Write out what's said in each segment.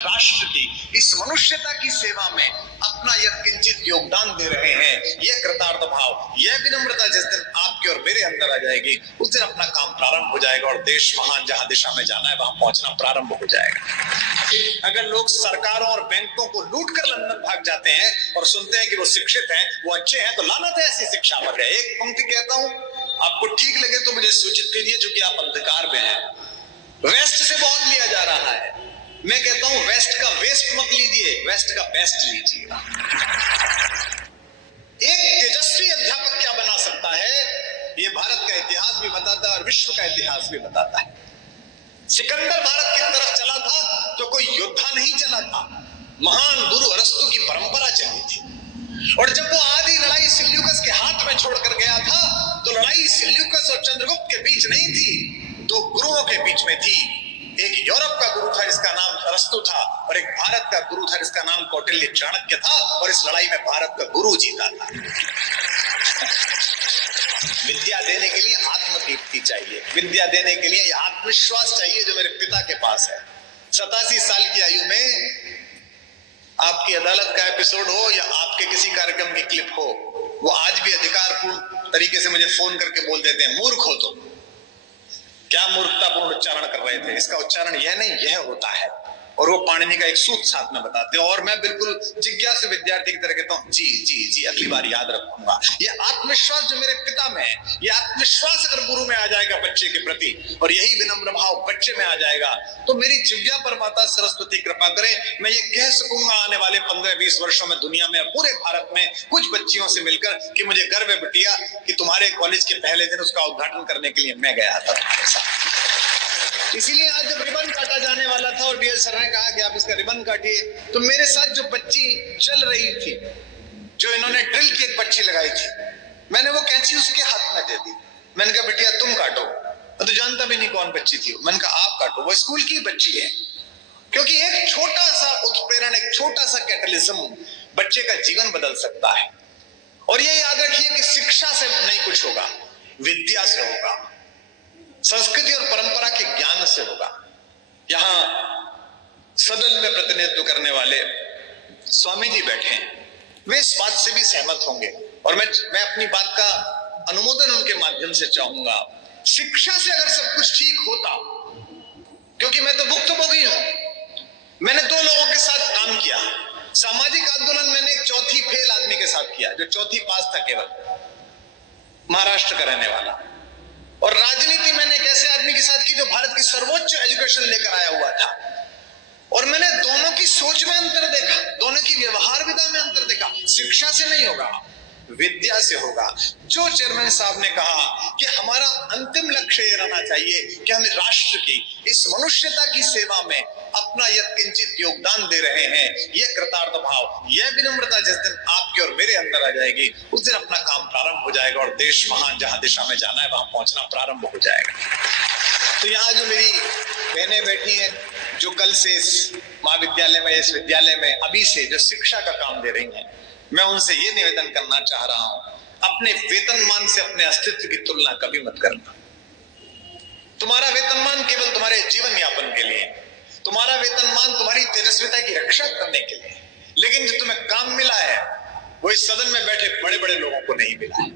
राष्ट्र की इस मनुष्यता की सेवा में अपना यह किंचित योगदान दे रहे हैं, यह कृतार्थ भाव, यह विनम्रता जिस दिन आपके और मेरे अंदर आ जाएगी, उस दिन अपना काम प्रारंभ हो जाएगा और देश महान जहां दिशा में जाना है वहां पहुंचना प्रारंभ हो जाएगा। अगर लोग सरकारों और बैंकों को लूट कर लंदन भाग जाते हैं और सुनते हैं कि वो शिक्षित हैं, वो अच्छे हैं, तो लानत है ऐसी शिक्षा पर है। एक पंक्ति कहता हूं, आपको ठीक लगे तो मुझे सूचित कीजिए, चूंकि आप अंधकार में हैं। वेस्ट से बहुत लिया जा रहा है, मैं कहता हूं वेस्ट का वेस्ट मत लीजिए, वेस्ट का बेस्ट लीजिएगा। एक तेजस्वी अध्यापक क्या बना सकता है, यह भारत का इतिहास भी बताता है और विश्व का इतिहास भी बताता है। सिकंदर भारत की तरफ चला था तो कोई योद्धा नहीं चला था, महान गुरु अरस्तु की परंपरा चली थी। और जब वो आधी लड़ाई सिल्यूकस के हाथ में छोड़कर गया था, तो लड़ाई सिल्यूकस और चंद्रगुप्त के बीच नहीं थी, दो गुरुओं के बीच में थी। एक यूरोप का गुरु था जिसका नाम अरस्तु था, और एक भारत का गुरु था जिसका नाम कौटिल्य चाणक्य था, और इस लड़ाई में भारत का गुरु जीता था। विद्या देने के लिए आत्मदीप्ति चाहिए, विद्या देने के लिए आत्मविश्वास चाहिए जो मेरे पिता के पास है। 87 साल की आयु में आपकी अदालत का एपिसोड हो या आपके किसी कार्यक्रम की क्लिप हो, वो आज भी अधिकारपूर्ण तरीके से मुझे फोन करके बोल देते हैं, मूर्ख हो तो। क्या मूर्खतापूर्ण उच्चारण कर रहे थे, इसका उच्चारण यह नहीं यह होता है, और वो पाणिनि का एक सूत्र साथ में बताते हैं, और मैं बिल्कुल जिज्ञासु विद्यार्थी की तरह कहता हूं, जी जी जी अगली बार याद रखूंगा। ये आत्मविश्वास जो मेरे पिता में है, ये आत्मविश्वास अगर गुरु में आ जाएगा बच्चे के प्रति, और यही विनम्र भाव बच्चे में आ जाएगा, तो मेरी जिव्या पर माता सरस्वती कृपा करें, मैं ये कह सकूंगा आने वाले 15-20 वर्षों में दुनिया में, पूरे भारत में कुछ बच्चियों से मिलकर कि मुझे गर्व है बिटिया कि तुम्हारे कॉलेज के पहले दिन उसका उद्घाटन करने के लिए मैं गया था तुम्हारे साथ। इसीलिए आज जब रिबन काटा जाने वाला था और डीएल सर ने कहा कि आप इसका रिबन काटिए, तो मेरे साथ जो बच्ची चल रही थी, जो इन्होंने ड्रिल की एक बच्ची लगाई थी, मैंने वो कैंची उसके हाथ में दे दी। मैंने कहा बिटिया तुम काटो, तो जानता भी नहीं कौन बच्ची थी। मैंने कहा आप काटो, वो स्कूल की बच्ची है। क्योंकि एक छोटा सा उत्प्रेरण, एक छोटा सा कैटलिज्म बच्चे का जीवन बदल सकता है। और ये याद रखिए कि शिक्षा से नहीं कुछ होगा, विद्या से होगा, संस्कृति और परंपरा के ज्ञान से होगा। यहां सदन में प्रतिनिधित्व करने वाले स्वामी जी बैठे हैं, वे इस बात से भी सहमत होंगे, और मैं अपनी बात का अनुमोदन उनके माध्यम से चाहूंगा। शिक्षा से अगर सब कुछ ठीक होता, क्योंकि मैं तो भुक्तभोगी हूं, मैंने 2 लोगों के साथ काम किया। सामाजिक आंदोलन मैंने एक चौथी फेल आदमी के साथ किया, जो चौथी पास था केवल, महाराष्ट्र का रहने वाला। और राजनीति मैंने एक ऐसे आदमी के साथ की जो भारत की सर्वोच्च एजुकेशन लेकर आया हुआ था। और मैंने दोनों की सोच में अंतर देखा, दोनों की व्यवहार विधा में अंतर देखा। शिक्षा से नहीं होगा, विद्या से होगा। जो चेयरमैन साहब ने कहा कि हमारा अंतिम लक्ष्य ये रहना चाहिए कि हम राष्ट्र की इस मनुष्यता की सेवा में अपना यह किंचित योगदान दे रहे हैं, यह कृतार्थ भाव, यह विनम्रता जिस दिन आपके और मेरे अंदर आ जाएगी, उस दिन अपना काम प्रारंभ हो जाएगा और देश महान जहां दिशा में जाना है वहां पहुंचना प्रारंभ हो जाएगा। तो यहाँ जो मेरी बहनें बैठी हैं, जो कल से इस महाविद्यालय में, इस विद्यालय में अभी से जो शिक्षा का काम दे रही हैं, मैं उनसे ये निवेदन करना चाह रहा हूं, अपने वेतनमान से अपने अस्तित्व की तुलना कभी मत करना। तुम्हारा वेतनमान केवल तुम्हारे जीवन यापन के लिए, तुम्हारा वेतनमान तुम्हारी तेजस्विता की रक्षा करने के लिए, लेकिन जो तुम्हें काम मिला है वो इस सदन में बैठे बड़े बड़े लोगों को नहीं मिला है।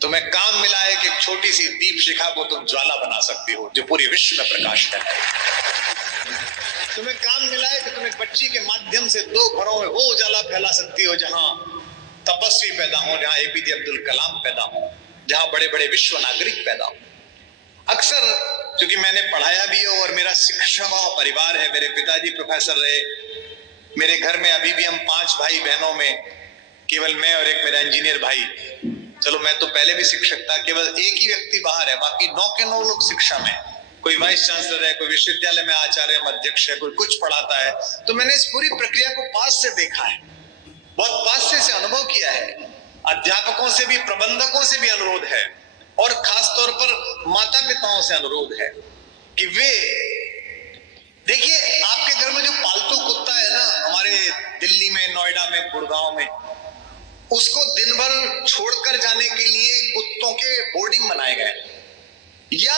तुम्हें काम मिला है कि एक छोटी सी दीप शिखा को तुम ज्वाला बना सकती हो जो पूरे विश्व में प्रकाश फैलाए। तुम्हें काम मिला है कि तुम एक बच्ची के माध्यम से 2 घरों में वो उजाला फैला सकती हो जहां तपस्वी पैदा हो, जहां एपीजे अब्दुल कलाम पैदा हो, जहां बड़े बड़े विश्व नागरिक पैदा हो। अक्सर क्योंकि मैंने पढ़ाया भी है और मेरा शिक्षा परिवार है, मेरे पिताजी प्रोफेसर रहे, मेरे घर में अभी भी हम 5 भाई बहनों में केवल मैं और एक मेरा इंजीनियर भाई, चलो मैं तो पहले भी शिक्षक था, केवल एक ही व्यक्ति बाहर है, बाकी 9 के 9 लोग शिक्षा में, कोई वाइस चांसलर है, कोई विश्वविद्यालय में आचार्य अध्यक्ष है, कोई कुछ पढ़ाता है। तो मैंने इस पूरी प्रक्रिया को पास से देखा है, बहुत पास से अनुभव किया है। अध्यापकों से भी, प्रबंधकों से भी अनुरोध है, और खासतौर पर माता पिताओं से अनुरोध है कि वे देखिए, आपके घर में जो पालतू कुत्ता है ना, हमारे दिल्ली में, नोएडा में, गुड़गांव में, उसको दिन भर छोड़कर जाने के लिए कुत्तों के बोर्डिंग बनाए गए, या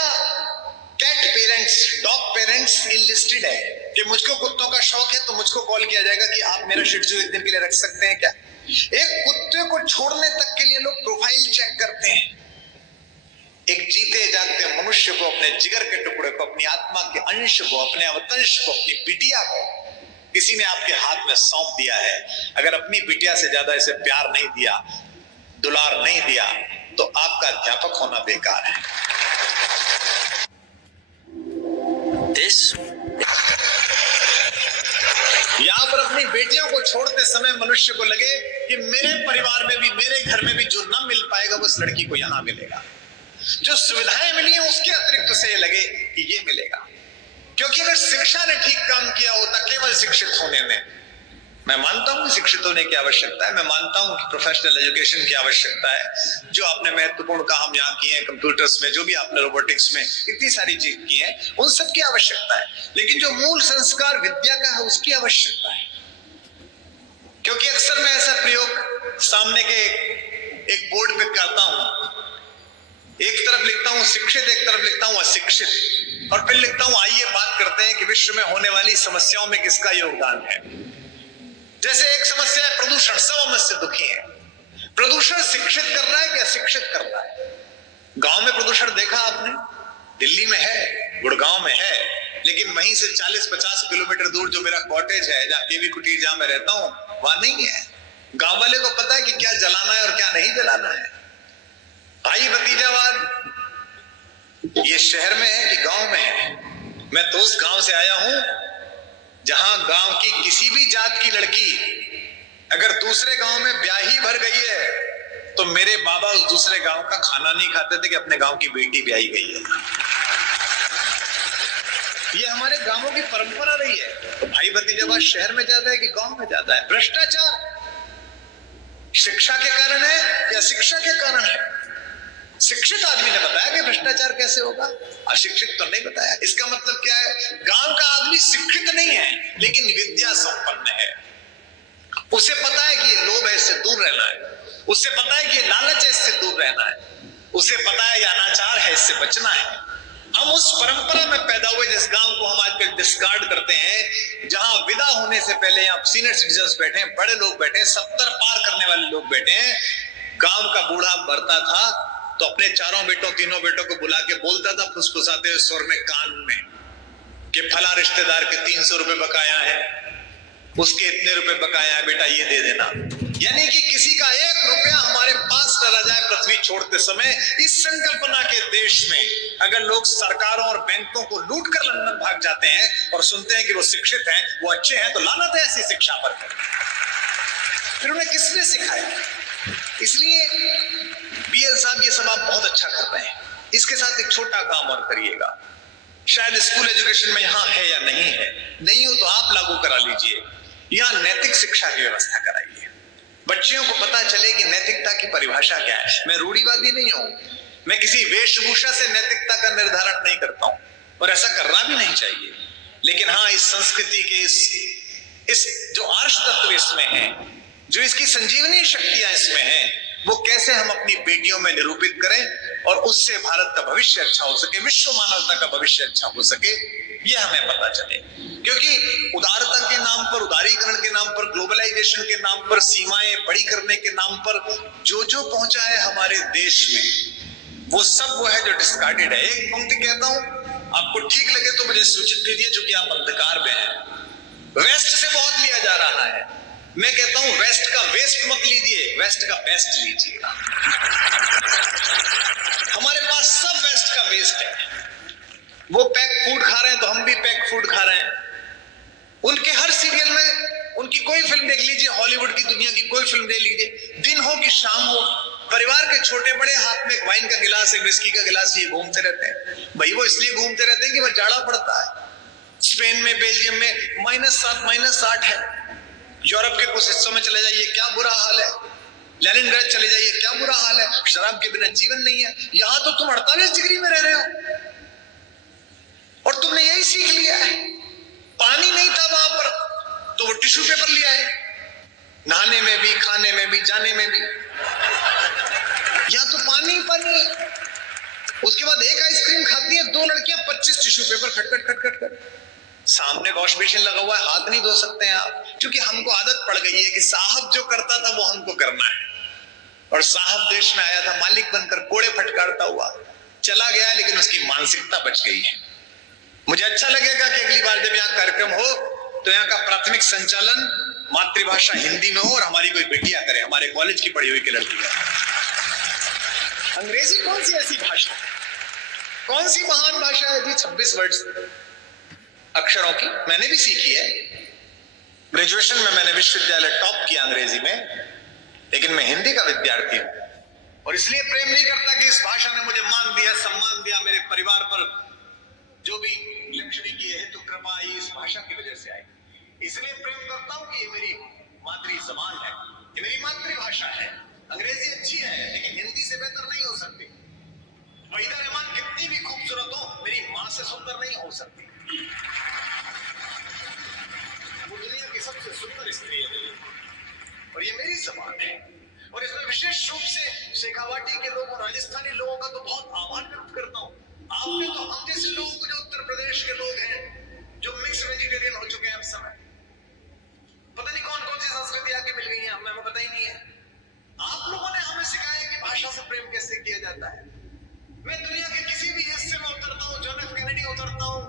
cat parents, dog parents enlisted है कि मुझको कुत्तों का शौक है तो मुझको कॉल किया जाएगा कि आप मेरा शिट्जू एक दिन के लिए रख सकते हैं क्या। एक कुत्ते को छोड़ने तक के लिए लोग प्रोफाइल चेक करते हैं। एक जीते जागते मनुष्य को, अपने जिगर के टुकड़े को, अपनी आत्मा के अंश को, अपने अवतंश को, अपनी बिटिया को किसी ने आपके हाथ में सौंप दिया है, अगर अपनी बिटिया से ज्यादा इसे प्यार नहीं दिया, दुलार नहीं दिया, तो आपका अध्यापक होना बेकार है। यहां पर अपनी बेटियों को छोड़ते समय मनुष्य को लगे कि मेरे परिवार में भी, मेरे घर में भी जो ना मिल पाएगा वो इस लड़की को यहां मिलेगा, जो सुविधाएं मिली हैं उसके अतिरिक्त उसे लगे कि ये मिलेगा। क्योंकि अगर शिक्षा ने ठीक काम किया होता केवल शिक्षित होने में, मैं मानता हूं शिक्षित होने की आवश्यकता है, मैं मानता हूं कि प्रोफेशनल एजुकेशन की आवश्यकता है, जो आपने महत्वपूर्ण काम यहाँ किए हैं कंप्यूटर्स में, जो भी आपने रोबोटिक्स में इतनी सारी चीज की है, उन सब की आवश्यकता है, लेकिन जो मूल संस्कार विद्या का है उसकी आवश्यकता है। क्योंकि अक्सर मैं ऐसा प्रयोग सामने के एक बोर्ड पे करता हूं, एक तरफ लिखता हूं शिक्षित, एक तरफ लिखता हूं अशिक्षित, और फिर लिखता हूं आइए बात करते हैं कि विश्व में होने वाली समस्याओं में किसका योगदान है। जैसे एक समस्या है प्रदूषण, सब हम इससे दुखी हैं। प्रदूषण शिक्षित कर रहा है कि अशिक्षित कर रहा है? गांव में प्रदूषण देखा आपने? दिल्ली में है, गुड़गांव में है, लेकिन वहीं से 40-50 किलोमीटर दूर जो मेरा कॉटेज है, जहाँ केवी कुटीर जहां मैं रहता हूं, वहां नहीं है। गांव वाले को पता है कि क्या जलाना है और क्या नहीं जलाना है। भाई भतीजावाद ये शहर में है कि गांव में है? मैं तो उस गांव से आया हूं जहां गांव की किसी भी जात की लड़की अगर दूसरे गांव में ब्याही भर गई है तो मेरे बाबा उस दूसरे गांव का खाना नहीं खाते थे कि अपने गांव की बेटी ब्याही गई है। ये हमारे गांवों की परंपरा रही है। तो भाई भतीजावाद शहर में ज्यादा है कि गांव में ज्यादा है? भ्रष्टाचार शिक्षा के कारण है या शिक्षा के कारण है? शिक्षित आदमी ने बताया कि भ्रष्टाचार कैसे होगा, अशिक्षित तो नहीं बताया। इसका मतलब क्या है? गांव का आदमी शिक्षित नहीं है लेकिन विद्या संपन्न है। उसे पता है कि लोभ है इससे दूर रहना है, उसे पता है कि लालच है इससे दूर रहना है, उसे पता है कि अनाचार है इससे बचना है। हम उस परंपरा में पैदा हुए जिस गांव को हम आजकल डिस्कार्ड करते हैं, जहां विदा होने से पहले यहाँ सीनियर सिटीजन्स बैठे हैं, बड़े लोग बैठे हैं, 70 पार करने वाले लोग बैठे हैं। गांव का बूढ़ा मरता था तो अपने चारों बेटों, तीनों बेटों को बुला के बोलता था फुसफुसाते हुए स्वर में कान में कि फला रिश्तेदार के 300 रुपए बकाया है, उसके इतने रुपए बकाया है, बेटा ये दे देना। यानी कि किसी का 1 रुपया हमारे पास डला जाए पृथ्वी छोड़ते समय। इस संकल्पना के देश में अगर लोग सरकारों और बैंकों को लूट कर लंदन भाग जाते हैं और सुनते हैं कि वो शिक्षित हैं, वो अच्छे हैं, तो लानत है ऐसी शिक्षा पर। फिर उन्हें किसने सिखाया? इसलिए बीएल साहब ये सब आप बहुत अच्छा कर रहे हैं, इसके साथ एक छोटा काम और करिएगा। शायद स्कूल एजुकेशन में यहाँ है या नहीं है, नहीं हो तो आप लागू करा लीजिए। यहाँ नैतिक शिक्षा की व्यवस्था कराइए, बच्चियों को पता चले कि नैतिकता की परिभाषा क्या है। मैं रूढ़िवादी नहीं हूं, मैं किसी वेशभूषा से नैतिकता का निर्धारण नहीं करता हूं और ऐसा करना भी नहीं चाहिए। लेकिन हाँ, इस संस्कृति के इस जो आर्ष तत्व इसमें है, जो इसकी संजीवनी शक्तियां इसमें हैं, वो कैसे हम अपनी बेटियों में निरूपित करें और उससे भारत का भविष्य अच्छा हो सके, विश्व मानवता का भविष्य अच्छा हो सके, ये हमें पता चले। क्योंकि उदारता के नाम पर, उदारीकरण के नाम पर, ग्लोबलाइजेशन के नाम पर, सीमाएं बड़ी करने के नाम पर जो जो पहुंचा है हमारे देश में, वो सब वो है जो डिस्कार्डेड है। एक पंक्ति कहता हूं, आपको ठीक लगे तो मुझे सूचित कीजिए, जो कि आप अंधकार में हैं। वेस्ट से बहुत लिया जा रहा है, मैं कहता हूं वेस्ट का वेस्ट मत लीजिए, वेस्ट का बेस्ट लीजिएगा। हमारे पास सब वेस्ट का वेस्ट है। वो पैक फूड खा रहे हैं तो हम भी पैक फूड खा रहे हैं। उनके हर सीरियल में उनकी कोई फिल्म देख लीजिए, हॉलीवुड की दुनिया की कोई फिल्म देख लीजिए, दिन हो कि शाम हो, परिवार के छोटे बड़े हाथ में एक वाइन का गिलास, एक विस्की का गिलास ये घूमते रहते हैं। भाई वो इसलिए घूमते रहते हैं कि वह जाड़ा पड़ता है। स्पेन में, बेल्जियम में -7 -8 है। यूरोप के कुछ हिस्सों में चले जाइए, क्या बुरा हाल है। लेनिनग्राड चले जाइए, क्या बुरा हाल है। शराब के बिना जीवन नहीं है। यहां तो तुम 48 डिग्री में रह रहे हो और तुमने यही सीख लिया है। पानी नहीं था वहां पर तो वो टिश्यू पेपर लिया है, नहाने में भी, खाने में भी, जाने में भी। यहां तो पानी पानी। उसके बाद एक आइसक्रीम खाती है 2 लड़कियां, 25 टिश्यू पेपर खटखट खटखट खट। सामने वॉश बेसिन लगा हुआ है, हाथ नहीं धो सकते हैं आप, क्योंकि हमको आदत पड़ गई है कि साहब जो करता था वो हमको करना है। और साहब देश में आया था मालिक बनकर, कोड़े फटकारता हुआ चला गया, लेकिन उसकी मानसिकता बच गई है। मुझे अच्छा लगेगा कि अगली बार जब यहाँ कार्यक्रम हो तो यहाँ का प्राथमिक संचालन मातृभाषा हिंदी में हो और हमारी कोई बेटियां करे, हमारे कॉलेज की पढ़ी हुई की लड़की करे। अंग्रेजी कौन सी ऐसी भाषा है, कौन सी महान भाषा है जी 26 वर्ड अक्षरों की? मैंने भी सीखी है, ग्रेजुएशन में मैंने विश्वविद्यालय टॉप किया अंग्रेजी में, लेकिन मैं हिंदी का विद्यार्थी हूं और इसलिए प्रेम नहीं करता कि इस भाषा ने मुझे मान दिया, सम्मान दिया, मेरे परिवार पर जो भी लक्ष्मी की हेतु कृपा आई इस भाषा की वजह से आई। इसलिए प्रेम करता हूं कि ये मेरी मातृ जबान है, ये मेरी मातृभाषा है। अंग्रेजी अच्छी है लेकिन हिंदी से बेहतर नहीं हो सकती। वहीदा रहमान कितनी भी खूबसूरत हो, मेरी मां से सुंदर नहीं हो सकती। वो दुनिया की सबसे सुंदर स्त्री है और ये मेरी जबान है। और इसमें विशेष रूप से शेखावाटी के लोगों, राजस्थानी लोगों का तो बहुत आभार व्यक्त करता हूँ। आपने तो हम जैसे लोगों को, जो उत्तर प्रदेश के लोग हैं जो मिक्स वेजिटेरियन हो चुके हैं इस समय, पता नहीं कौन कौन सी संस्कृति आके मिल गई है, हमें पता ही नहीं है। आप लोगों ने हमें सिखाया कि भाषा से प्रेम कैसे किया जाता है। मैं दुनिया के किसी भी हिस्से में उतरता हूँ, जॉन एफ कैनेडी उतरता हूँ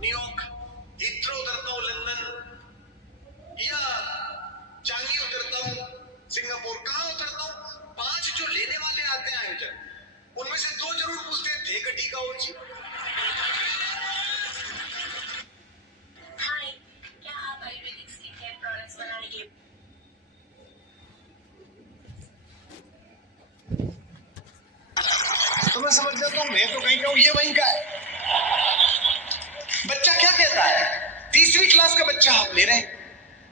न्यूयॉर्क, हीथ्रो उतरता हूँ लंदन, या चांगी उतरता हूँ सिंगापुर, कहाँ उतरता हूँ, 5 जो लेने वाले आते हैं आयोजन, उनमें से 2 जरूर पूछते हैं थे गटी का ओची। हाय, क्या आप आयुर्वेदिक स्किन केयर प्रोडक्ट्स बनाने के तो मैं समझ जाता हूँ, मैं तो कहीं का हूँ, ये वहीं का है। बच्चा क्या कहता है? 3री क्लास का बच्चा आप ले रहे हैं,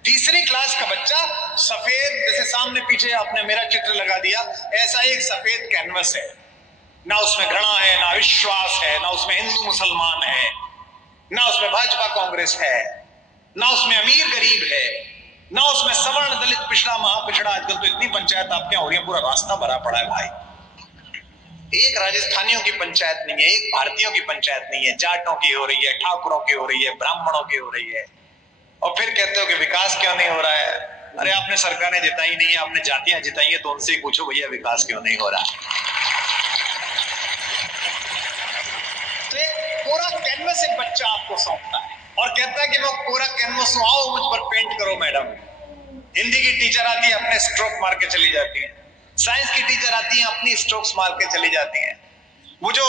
3री क्लास का बच्चा सफेद, जैसे सामने पीछे आपने मेरा चित्र लगा दिया, ऐसा एक सफेद कैनवस है, ना उसमें घृणा है, ना विश्वास है, ना उसमें हिंदू मुसलमान है, ना उसमें भाजपा कांग्रेस है, ना उसमें अमीर गरीब है, ना उसमें सवर्ण दलित पिछड़ा महापिछड़ा। आजकल तो इतनी पंचायत आपके हो रही है, पूरा रास्ता भरा पड़ा है भाई। एक राजस्थानियों की पंचायत नहीं है, एक भारतीयों की पंचायत नहीं है, जाटों की हो रही है, ठाकुरों की हो रही है, ब्राह्मणों की हो रही है। और फिर कहते हो कि विकास क्यों नहीं हो रहा है? अरे आपने सरकारें जिताई नहीं है, आपने जातियां जिताई है, तो उनसे पूछो भैया विकास क्यों नहीं हो रहा। तो एक कोरा कैनवस एक बच्चा आपको सौंपता है और कहता है कि मैं कोरा कैनवस हूं, आओ मुझ पर पेंट करो मैडम। हिंदी की टीचर आती है, अपने स्ट्रोक मार के चली जाती है। साइंस की टीचर आती है, अपनी स्ट्रोक्स मार के चली जाती है। वो जो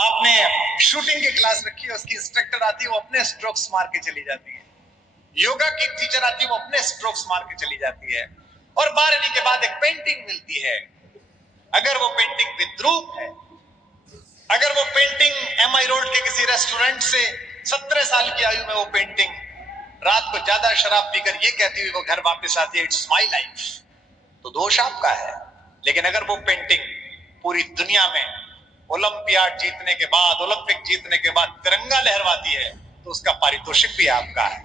आपने शूटिंग की क्लास रखी है, उसकी इंस्ट्रक्टर आती है, वो अपने स्ट्रोक्स मार के चली जाती है। योगा की टीचर आती है, वो अपने स्ट्रोक्स मार के चली जाती है। और 12वीं के बाद एक पेंटिंग मिलती है। अगर वो पेंटिंग विद्रूप है, अगर वो पेंटिंग एमआई रोड के किसी रेस्टोरेंट से 17 साल की आयु में वो पेंटिंग रात को ज्यादा शराब पीकर ये कहती हुई वो घर वापस आती है, इट्स माई लाइफ, तो दोष आपका है। लेकिन अगर वो पेंटिंग पूरी दुनिया में ओलंपियाड जीतने के बाद, ओलंपिक जीतने के बाद तिरंगा लहरवाती है, तो उसका पारितोषिक भी आपका है,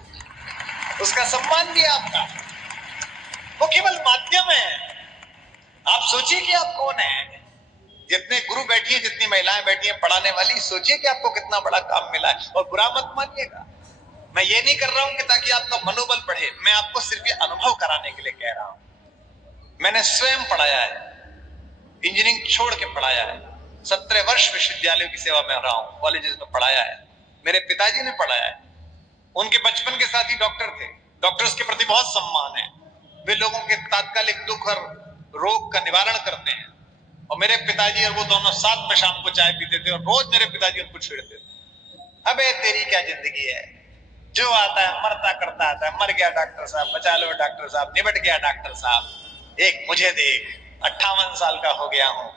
उसका सम्मान भी आपका है। वो केवल माध्यम है। आप सोचिए कि आप कौन है। जितने गुरु बैठी हैं, जितनी महिलाएं बैठी हैं पढ़ाने वाली, सोचिए कि आपको कितना बड़ा काम मिला है। और बुरा मत मानिएगा, मैं ये नहीं कर रहा हूं कि ताकि आपका मनोबल बढ़े, मैं आपको सिर्फ ये अनुभव कराने के लिए कह रहा हूं। मैंने स्वयं पढ़ाया है, इंजीनियरिंग छोड़ के पढ़ाया है, 17 वर्ष विश्वविद्यालयों की सेवा में रहा हूं, कॉलेजेस में पढ़ाया है। मेरे पिताजी ने पढ़ाया है, उनके बचपन के साथ ही डॉक्टर थे, डॉक्टर्स के प्रति बहुत सम्मान है। वे लोगों के तात्कालिक दुख और रोग का निवारण करते हैं। और मेरे पिताजी और वो दोनों साथ में शाम को चाय पीते थे और रोज मेरे पिताजी उनको छेड़ते थे, अबे तेरी क्या जिंदगी है, जो आता है मरता करता आता है, मर गया डॉक्टर साहब, बचा लो डॉक्टर साहब, निबट गया डॉक्टर साहब। एक मुझे देख, 58 साल का हो गया हूँ,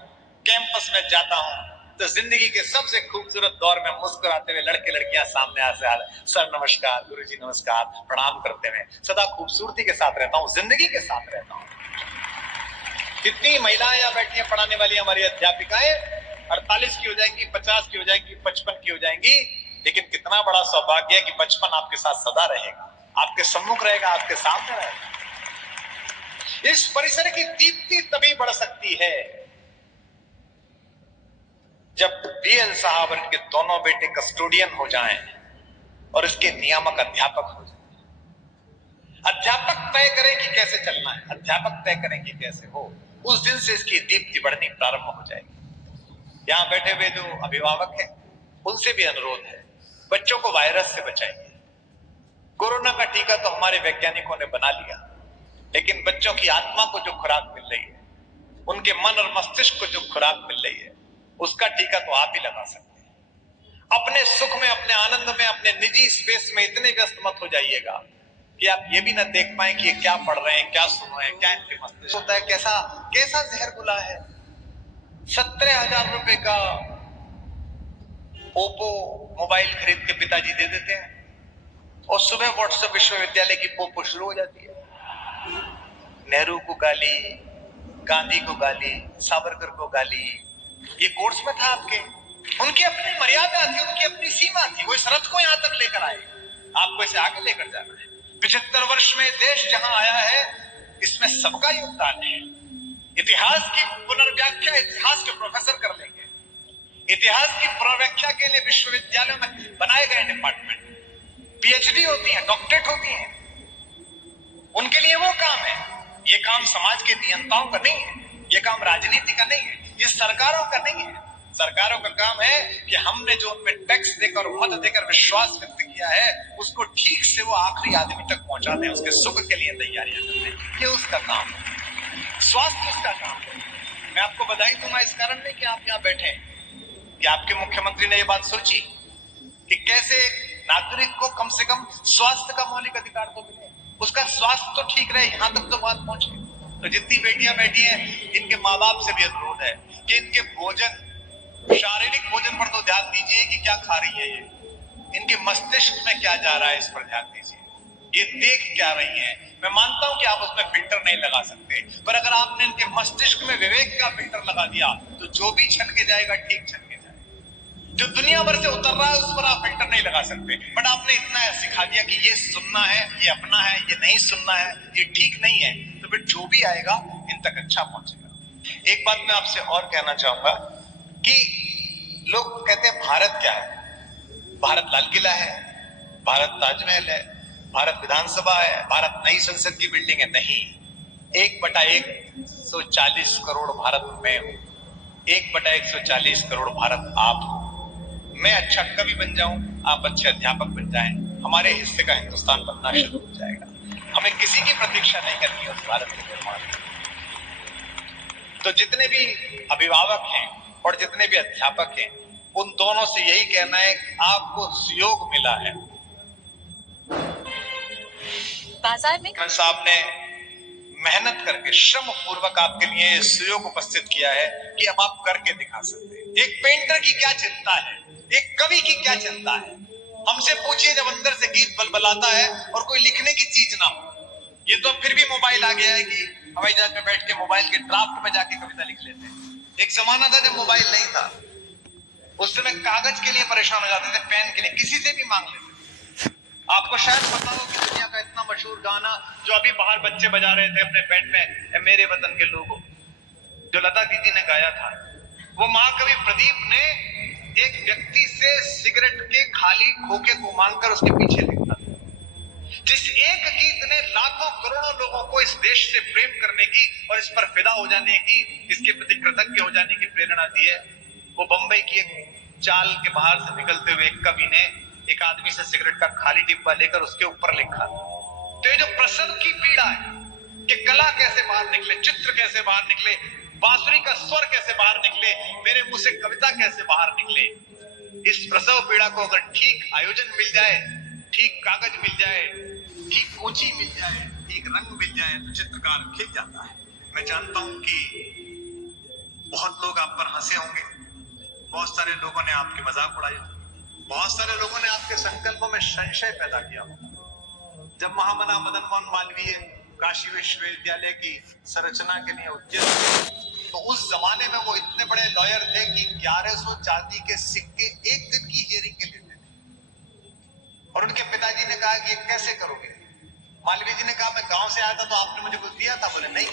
कैंपस में जाता हूँ तो जिंदगी के सबसे खूबसूरत दौर में मुस्कुराते हुए लड़के लड़कियां सामने आते हैं, सर नमस्कार, गुरुजी नमस्कार, प्रणाम करते हुए सदा खूबसूरती के साथ रहता हूँ, जिंदगी के साथ रहता हूँ। कितनी महिलाएं यहाँ बैठी हैं पढ़ाने वाली, हमारी अध्यापिकाएं 48 की हो जाएंगी, 50 की हो जाएंगी, 55 की हो जाएंगी, लेकिन कितना बड़ा सौभाग्य है कि बचपन आपके साथ सदा रहेगा, आपके सम्मुख रहेगा, आपके सामने रहेगा। इस परिसर की दीप्ति तभी बढ़ सकती है जब बीएल साहब और इनके दोनों बेटे कस्टोडियन हो जाएं, और इसके नियामक अध्यापक हो जाए। अध्यापक तय करें कि कैसे चलना है, अध्यापक तय करें कि कैसे हो, उस दिन से इसकी दीप्ति बढ़नी प्रारंभ हो जाएगी। यहां बैठे हुए जो अभिभावक हैं उनसे भी अनुरोध है, बच्चों को वायरस से बचाइए। कोरोना का टीका तो हमारे वैज्ञानिकों ने बना लिया, लेकिन बच्चों की आत्मा को जो खुराक मिल रही है, उनके मन और मस्तिष्क को जो खुराक मिल रही है, उसका टीका तो आप ही लगा सकते हैं। अपने सुख में, अपने आनंद में, अपने निजी स्पेस में इतने व्यस्त मत हो जाइएगा कि आप ये भी ना देख पाए कि ये क्या पढ़ रहे हैं, क्या सुन रहे हैं, क्या इनके मस्तिष्क होता है, कैसा कैसा जहर घुला है। 17,000 रुपए का ओप्पो मोबाइल खरीद के पिताजी दे देते हैं और सुबह व्हाट्सएप विश्वविद्यालय की पोपो शुरू हो जाती है। नेहरू को गाली, गांधी को गाली, सावरकर को गाली, ये कोर्स में था आपके। उनकी अपनी मर्यादा थी, उनकी अपनी सीमा थी, वो इस रथ को यहां तक लेकर आए, आपको इसे आगे लेकर जाना है। 75 वर्ष में देश जहां आया है, इसमें सबका योगदान है। इतिहास की पुनर्व्याख्या इतिहास के प्रोफेसर कर लेंगे। इतिहास की पुनर्व्याख्या के लिए विश्वविद्यालयों में बनाए गए डिपार्टमेंट, पीएचडी होती है, डॉक्टरेट होती है, उनके लिए वो काम है। ये काम समाज के नियंताओं का नहीं है, ये काम राजनीति का नहीं है, ये सरकारों का नहीं है। सरकारों का काम है कि हमने जो उनपे टैक्स देकर, मत देकर विश्वास व्यक्त किया है, उसको ठीक से वो आखिरी आदमी तक पहुंचा दें, उसके सुख के लिए तैयारियां करें। ये उसका काम है, स्वास्थ्य उसका काम है। मैं आपको बधाई दूंगा इस कारण नहीं कि आप यहाँ बैठे हैं, कि आपके मुख्यमंत्री ने ये बात सोची कि कैसे नागरिक को कम से कम स्वास्थ्य का मौलिक अधिकार तो मिले, उसका स्वास्थ्य तो ठीक रहे, यहां तक तो बात पहुंचे। तो जितनी बेटियां बैठी हैं, इनके माँ बाप से भी अनुरोध है कि इनके भोजन, शारीरिक भोजन पर तो ध्यान दीजिए कि क्या खा रही है ये, इनके मस्तिष्क में क्या जा रहा है इस पर ध्यान दीजिए, ये देख क्या रही है। मैं मानता हूं कि आप उसमें फिल्टर नहीं लगा सकते, पर अगर आपने इनके मस्तिष्क में विवेक का फिल्टर लगा दिया तो जो भी छन के जाएगा ठीक छन के जाएगा। जो दुनिया भर से उतर रहा है उस पर आप फिल्टर नहीं लगा सकते, बट आपने इतना सिखा दिया कि ये सुनना है, ये अपना है, ये नहीं सुनना है, ये ठीक नहीं है, तो फिर जो भी आएगा इन तक अच्छा पहुंचेगा। एक बात मैं आपसे और कहना चाहूंगा कि लोग कहते हैं भारत क्या है, भारत लाल किला है, भारत ताजमहल है, भारत विधानसभा है, भारत नई संसद की बिल्डिंग है। नहीं, 1/140 करोड़ भारत में हूं, 1/140 करोड़ भारत आप हो। मैं अच्छा कवि बन जाऊं, आप अच्छे अध्यापक बन जाएं, हमारे हिस्से का हिंदुस्तान बनना शुरू हो जाएगा। हमें किसी की प्रतीक्षा नहीं करनी है उस भारत के निर्माण में। तो जितने भी अभिभावक हैं और जितने भी अध्यापक हैं, उन दोनों से यही कहना है कि आपको सुयोग मिला है। बाजार में साहब ने मेहनत करके, श्रम पूर्वक आपके लिए सुयोग उपस्थित किया है कि अब आप करके दिखा सकते हैं। एक पेंटर की क्या चिंता है, एक कवि की क्या चिंता है। हमसे पूछिए, जब अंदर से गीत बलबलाता है और कोई लिखने की चीज ना हो। ये तो फिर भी मोबाइल आ गया है कि हवाई जहाज में बैठ के मोबाइल के ड्राफ्ट में जाके कविता लिख लेते हैं। एक जमाना था जब मोबाइल नहीं था, उस समय कागज के लिए परेशान हो जाते थे, पेन के लिए किसी से भी मांग लेते थे। आपको शायद पता हो कि दुनिया का इतना मशहूर गाना जो अभी बाहर बच्चे बजा रहे थे अपने बैंड में, मेरे वतन के लोगों, जो लता दीदी ने गाया था, वो महाकवि प्रदीप ने एक व्यक्ति से सिगरेट के खाली खोखे को मांगकर उसके पीछे लिखा। जिस एक गीत ने लाखों करोड़ों लोगों को इस देश से प्रेम करने की और इस पर फिदा हो जाने की, इसके प्रति कृतज्ञ हो जाने की प्रेरणा दी है, वो बंबई की एक चाल के बाहर से निकलते हुए एक कवि ने एक आदमी से सिगरेट का खाली डिब्बा लेकर उसके ऊपर लिखा। तो ये जो प्रसन्न की पीड़ा है कि कला कैसे बाहर निकले, चित्र कैसे बाहर निकले, बांसुरी का स्वर कैसे बाहर निकले, मेरे मुंह से कविता कैसे बाहर निकले, इस प्रसव पीड़ा को अगर ठीक आयोजन मिल जाए, ठीक कागज मिल जाए, ठीक पूंजी मिल जाए, ठीक रंग मिल जाए, तो चित्रकार खिल जाता है। मैं जानता हूं कि बहुत लोग आप पर हंसे होंगे, बहुत सारे लोगों ने आपकी मजाक उड़ाई, बहुत सारे लोगों ने आपके संकल्पों में संशय पैदा किया होगा। जब महामना मदन मोहन मालवीय काशी विश्वविद्यालय की संरचना के लिए उद्यत, तो उस जमाने में वो इतने बड़े लॉयर थे कि 1100 चांदी के सिक्के एक दिन की हियरिंग के लेते थे। और उनके पिताजी ने कहा कि ये कैसे करोगे? मालवीय जी ने कहा, मैं गांव से आया था तो आपने मुझे कुछ दिया था? बोले नहीं,